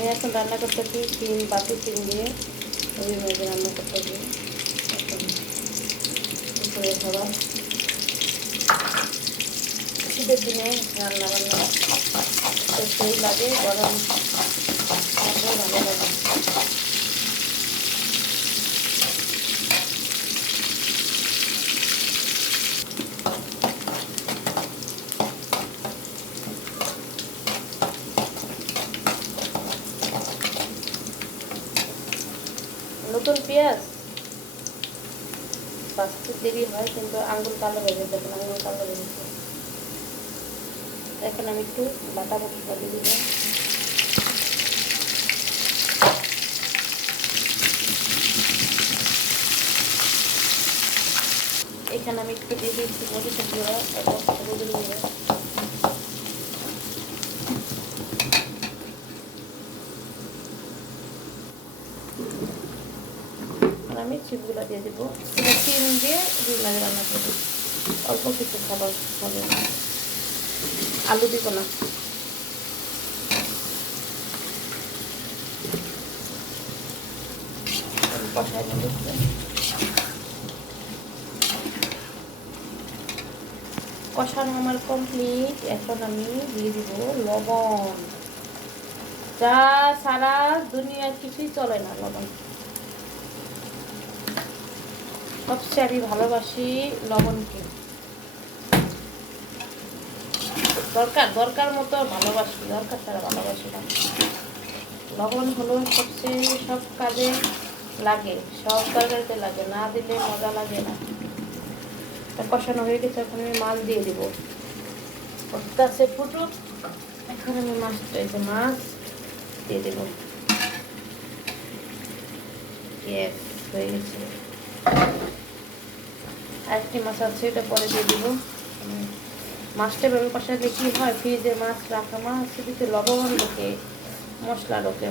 আমি এখন রান্না করতেছি সিম, বাতি সিম দিয়ে রুই মাছ রান্না করতেছি। এখন দুপুরের খাবার শীতের দিনে রান্না বান্না সেই লাগে, গরম থাকলেও ভালো লাগে। নতুন পেঁয়াজ বাঁচতে দেরি হয়, কিন্তু আঙুল কালো হয়ে গেছে, এখন আঙুল কালো হয়ে গেছে। এখন আমি একটু বাটা মশলা দিয়ে দিব। এখানে আমি একটু দিয়ে দিচ্ছি মরিচের গুঁড়া এবং হলুদের গুঁড়া। আমি চিপগুলো দিয়ে দেবো। এটা চিন দিয়ে রুই মাছ রান্না করবো, অল্প কিছু খাবার হবে, আলু দিব না। কষানো আমার কমপ্লিট। এখন আমি দিয়ে দিব লবণ, যা সারা দুনিয়ার কিছুই চলে না, লবণ। সবচেয়ে আমি ভালোবাসি লবণকে, দরকার মতো ভালোবাসি, দরকার ছাড়া ভালোবাসি না। লবণ হলো সবচেয়ে সব কাজে লাগে, সব তরকারিতে লাগে, না দিলে মজা লাগে না। কষানো হয়ে গেছে, এখন আমি মাছ দিয়ে দিব। আস্তে ফুটুক, এখন আমি মাছটা, এই যে মাছ দিয়ে দেব। হয়ে গেছে। আরেকটি মাছ আছে, এটা পরে দিয়ে দিব। মাছটা ভেবে কষালে কি হয়, ফ্রিজে মাছ রাখা মাছ কিন্তু লবণ ঢোকে, মশলা ঢোকে।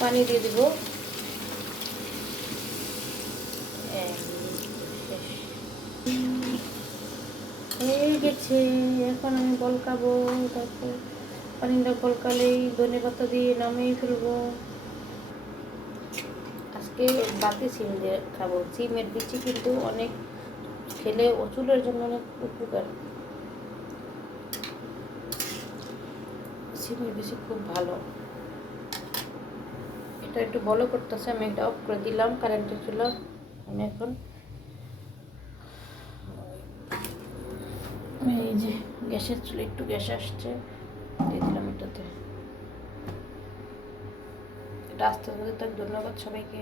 পানি দিয়ে দিব। হয়ে গেছে, এখন আমি বলকাবো। তারপর পানিটা বলকালেই ধনেপাতা দিয়ে নামিয়ে ফেলবো। আজকে বাতি সিম দিয়ে খাবো। সিমের বিচি কিন্তু অনেক খেলে চুলের জন্য অনেক উপকার। সিমের বিচি খুব ভালো। এটা একটু বলো করতেছে, আমি এটা অফ করে দিলাম কারেন্টের চুলা। আমি এখন এই যে গ্যাসের চুলা, একটু গ্যাস আসছে, দিয়ে দিলাম এটাতে। এটা আস্তে আস্তে। ধন্যবাদ সবাইকে।